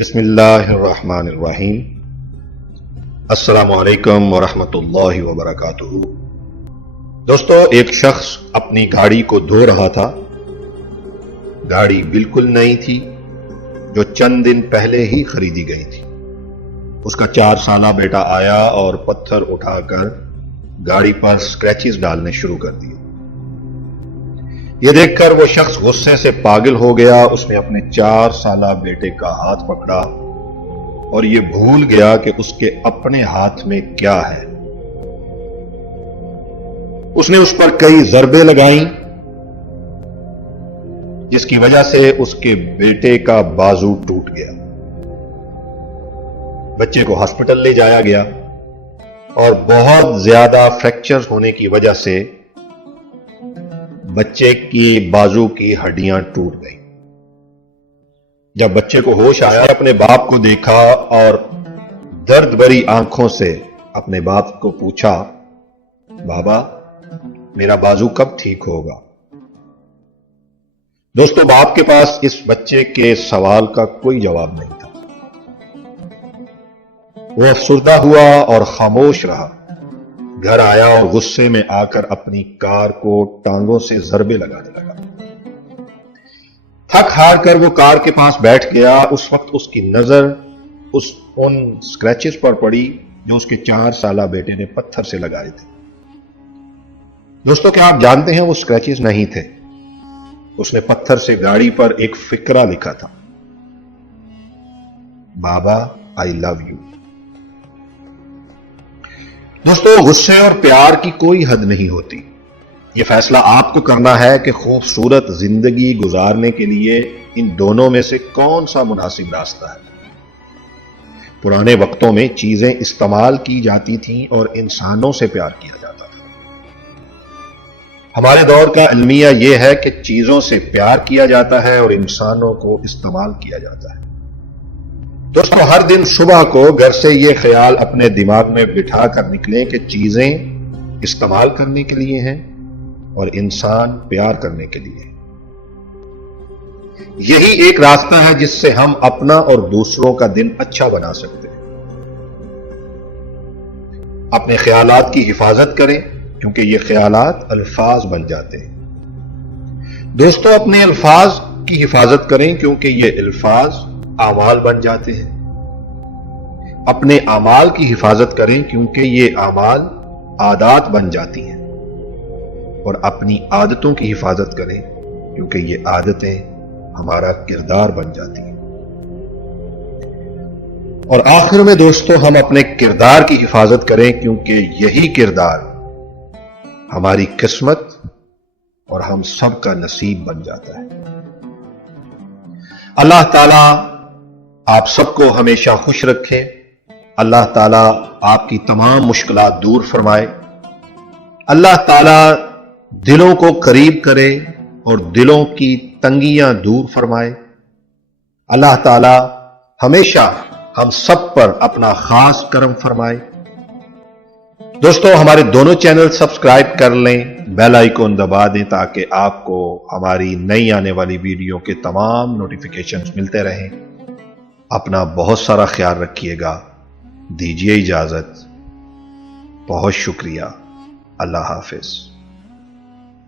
بسم اللہ الرحمن الرحیم۔ السلام علیکم ورحمۃ اللہ وبرکاتہ۔ دوستو، ایک شخص اپنی گاڑی کو دھو رہا تھا۔ گاڑی بالکل نئی تھی جو چند دن پہلے ہی خریدی گئی تھی۔ اس کا 4 سالہ بیٹا آیا اور پتھر اٹھا کر گاڑی پر سکریچز ڈالنے شروع کر دیے۔ یہ دیکھ کر وہ شخص غصے سے پاگل ہو گیا۔ اس نے اپنے 4 سالہ بیٹے کا ہاتھ پکڑا اور یہ بھول گیا کہ اس کے اپنے ہاتھ میں کیا ہے۔ اس نے اس پر کئی ضربیں لگائیں جس کی وجہ سے اس کے بیٹے کا بازو ٹوٹ گیا۔ بچے کو ہاسپٹل لے جایا گیا اور بہت زیادہ فریکچر ہونے کی وجہ سے بچے کی بازو کی ہڈیاں ٹوٹ گئیں۔ جب بچے کو ہوش آیا، اپنے باپ کو دیکھا اور درد بھری آنکھوں سے اپنے باپ کو پوچھا، بابا میرا بازو کب ٹھیک ہوگا؟ دوستو، باپ کے پاس اس بچے کے سوال کا کوئی جواب نہیں تھا۔ وہ افسردہ ہوا اور خاموش رہا۔ گھر آیا اور غصے میں آ کر اپنی کار کو ٹانگوں سے ضربے لگانے لگا۔ تھک ہار کر وہ کار کے پاس بیٹھ گیا۔ اس وقت اس کی نظر ان سکریچز پر پڑی جو اس کے 4 سالہ بیٹے نے پتھر سے لگائے تھے۔ دوستو، کیا آپ جانتے ہیں وہ سکریچز نہیں تھے؟ اس نے پتھر سے گاڑی پر ایک فقرہ لکھا تھا، بابا آئی لو یو۔ دوستو، غصے اور پیار کی کوئی حد نہیں ہوتی۔ یہ فیصلہ آپ کو کرنا ہے کہ خوبصورت زندگی گزارنے کے لیے ان دونوں میں سے کون سا مناسب راستہ ہے۔ پرانے وقتوں میں چیزیں استعمال کی جاتی تھیں اور انسانوں سے پیار کیا جاتا تھا۔ ہمارے دور کا المیہ یہ ہے کہ چیزوں سے پیار کیا جاتا ہے اور انسانوں کو استعمال کیا جاتا ہے۔ دوستو، ہر دن صبح کو گھر سے یہ خیال اپنے دماغ میں بٹھا کر نکلیں کہ چیزیں استعمال کرنے کے لیے ہیں اور انسان پیار کرنے کے لیے۔ یہی ایک راستہ ہے جس سے ہم اپنا اور دوسروں کا دن اچھا بنا سکتے ہیں۔ اپنے خیالات کی حفاظت کریں کیونکہ یہ خیالات الفاظ بن جاتے ہیں۔ دوستو، اپنے الفاظ کی حفاظت کریں کیونکہ یہ الفاظ اعمال بن جاتے ہیں۔ اپنے اعمال کی حفاظت کریں کیونکہ یہ اعمال عادات بن جاتی ہیں، اور اپنی عادتوں کی حفاظت کریں کیونکہ یہ عادتیں ہمارا کردار بن جاتی ہیں۔ اور آخر میں دوستو، ہم اپنے کردار کی حفاظت کریں کیونکہ یہی کردار ہماری قسمت اور ہم سب کا نصیب بن جاتا ہے۔ اللہ تعالیٰ آپ سب کو ہمیشہ خوش رکھے۔ اللہ تعالیٰ آپ کی تمام مشکلات دور فرمائے۔ اللہ تعالیٰ دلوں کو قریب کرے اور دلوں کی تنگیاں دور فرمائے۔ اللہ تعالیٰ ہمیشہ ہم سب پر اپنا خاص کرم فرمائے۔ دوستو، ہمارے دونوں چینل سبسکرائب کر لیں، بیل آئیکن دبا دیں تاکہ آپ کو ہماری نئی آنے والی ویڈیو کے تمام نوٹیفیکیشنز ملتے رہیں۔ اپنا بہت سارا خیال رکھیے گا۔ دیجیے اجازت۔ بہت شکریہ۔ اللہ حافظ۔